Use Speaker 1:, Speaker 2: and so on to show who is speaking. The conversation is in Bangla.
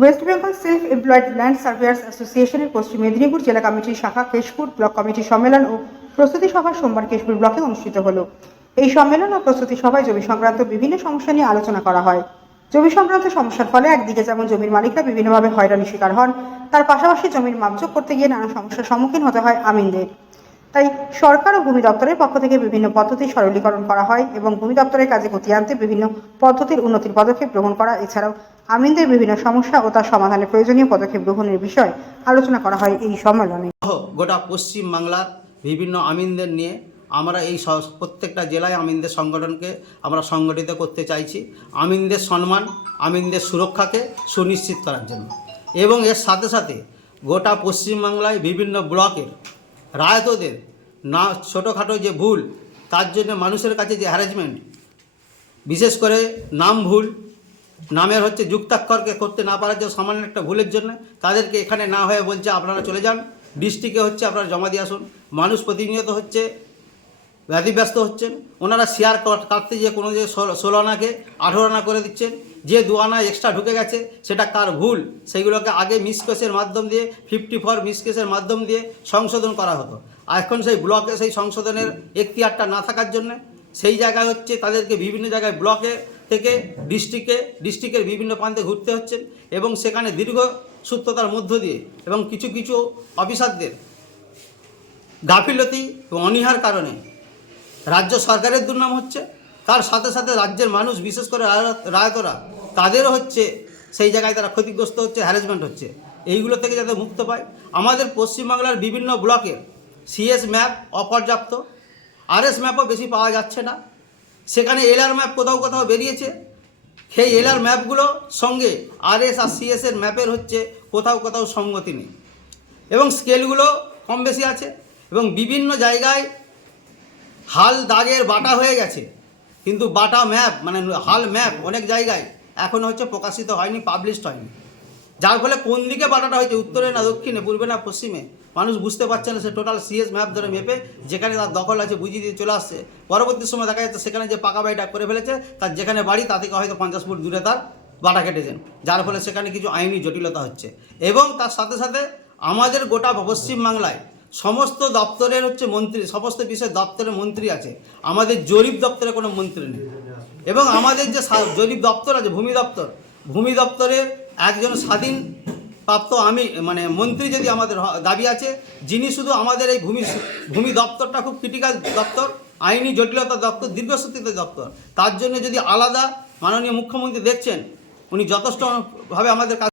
Speaker 1: West Bengal self employed land surveyors অ্যাসোসিয়েশনের পশ্চিম মেদিনীপুর জেলা কমিটির শাখা কেশপুর ব্লক কমিটির সম্মেলন ও প্রস্তুতি সভা সোমবার কেশপুর ব্লকে অনুষ্ঠিত হলো। এই সম্মেলন ও প্রস্তুতি সভায় জমি সংক্রান্ত বিভিন্ন সমস্যা নিয়ে আলোচনা করা হয়। জমি সংক্রান্ত সমস্যার ফলে একদিকে যেমন জমির মালিকরা বিভিন্নভাবে হয়রানি শিকার হন, তার পাশাপাশি জমির মাপযোগ করতে গিয়ে নানা সমস্যার সম্মুখীন হতে হয় আমিনদের। তাই সরকার ও ভূমি দপ্তরের পক্ষ থেকে বিভিন্ন পদ্ধতি সরলীকরণ করা হয় এবং ভূমি দপ্তরের কাজে গতি আনতে বিভিন্ন পদ্ধতির উন্নতির পদক্ষেপ গ্রহণ করা, এছাড়াও আমিনদের বিভিন্ন সমস্যা ও তার সমাধানে প্রয়োজনীয় পদক্ষেপ গ্রহণের বিষয়ে আলোচনা করা হয় এই সম্মেলনে।
Speaker 2: গোটা পশ্চিম বাংলার বিভিন্ন আমিনদের নিয়ে আমরা এই প্রত্যেকটা জেলায় আমিনদের সংগঠনকে আমরা সংগঠিত করতে চাইছি। আমিনদের সম্মান, আমিনদের সুরক্ষাকে সুনিশ্চিত করার জন্য। এবং এর সাথে সাথে গোটা পশ্চিমবাংলায় বিভিন্ন ব্লকের রায়তদের না, ছোটোখাটো যে ভুল, তার জন্য মানুষের কাছে যে হ্যারাসমেন্ট বিশেষ করে নাম ভুল নামের হচ্ছে যুক্তাক্ষরকে করতে না পারার জন্য সামান্য একটা ভুলের জন্য তাদেরকে এখানে না হয়ে বলছে আপনারা চলে যান। ডিস্ট্রিক্টে হচ্ছে আপনারা জমা দিয়ে আসুন। মানুষ প্রতিনিয়ত হচ্ছে ব্যতিব্যস্ত হচ্ছেন। ওনারা শেয়ার কাটতে গিয়ে কোনো যে ষোলো আনাকে আঠেরো আনা করে দিচ্ছেন। যে দু আনা এক্সট্রা ঢুকে গেছে, সেটা কার ভুল? সেইগুলোকে আগে মিসকেসের মাধ্যম দিয়ে ফিফটি ফোর মিসকেসের মাধ্যম দিয়ে সংশোধন করা হতো। আর এখন সেই ব্লকে সেই সংশোধনের এখতিয়ারটা না থাকার জন্য সেই জায়গায় হচ্ছে তাদেরকে বিভিন্ন জায়গায় ব্লকে থেকে ডিস্ট্রিক্টে, ডিস্ট্রিক্টের বিভিন্ন প্রান্তে ঘুরতে হচ্ছেন এবং সেখানে দীর্ঘ সূত্রতার মধ্য দিয়ে এবং কিছু কিছু অফিসারদের গাফিলতি এবং অনীহার কারণে রাজ্য সরকারের দুর্নাম হচ্ছে। তার সাথে সাথে রাজ্যের মানুষ, বিশেষ করে রায়- রায়তরা, তাদেরও হচ্ছে সেই জায়গায় তারা ক্ষতিগ্রস্ত হচ্ছে হ্যারাসমেন্ট হচ্ছে। এইগুলো থেকে যাতে মুক্ত পায়। আমাদের পশ্চিমবাংলার বিভিন্ন ব্লকের সিএস ম্যাপ অপর্যাপ্ত। আরএস ম্যাপও বেশি পাওয়া যাচ্ছে না। সেখানে এলআর ম্যাপ কোথাও কোথাও বেরিয়েছে। সেই এলআর ম্যাপগুলো সঙ্গে আরএস আর সিএসের ম্যাপের হচ্ছে কোথাও কোথাও সঙ্গতি নেই। এবং স্কেলগুলো কম বেশি আছে এবং বিভিন্ন জায়গায় হাল দাগের বাটা হয়ে গেছে। কিন্তু বাটা ম্যাপ মানে হাল ম্যাপ অনেক জায়গায় এখনও হচ্ছে প্রকাশিত হয়নি পাবলিশড হয়নি। যার ফলে কোন দিকে বাটাটা হয়েছে, উত্তরে না দক্ষিণে, পূর্বে না পশ্চিমে মানুষ বুঝতে পারছে না, সে টোটাল সিএস ম্যাপ ধরে মেপে যেখানে তার দখল আছে বুঝিয়ে দিয়ে চলে আসছে। পরবর্তী সময় দেখা যাচ্ছে সেখানে যে পাকা বাড়িটা করে ফেলেছে, তার যেখানে বাড়ি তা থেকে হয়তো পঞ্চাশ ফুট দূরে তার বাটা কেটেছেন। যার ফলে সেখানে কিছু আইনি জটিলতা হচ্ছে। এবং তার সাথে সাথে আমাদের গোটা পশ্চিমবাংলায় সমস্ত দপ্তরের হচ্ছে মন্ত্রী, সমস্ত বিষয়ে দপ্তরের মন্ত্রী আছে। আমাদের জরিপ দপ্তরে কোনো মন্ত্রী নেই। এবং আমাদের যে জরিপ দপ্তর আছে, ভূমি দপ্তর, ভূমি দপ্তরের একজন স্বাধীন প্রাপ্ত আমি মানে মন্ত্রী যদি আমাদের দাবি আছে, যিনি শুধু আমাদের এই ভূমি ভূমি দপ্তরটা খুব ক্রিটিক্যাল দপ্তর, আইনি জটিলতা দপ্তর, দীর্ঘসূত্রিত দপ্তর, তার জন্য যদি আলাদা মাননীয় মুখ্যমন্ত্রী দেখছেন, উনি যথেষ্টভাবে আমাদের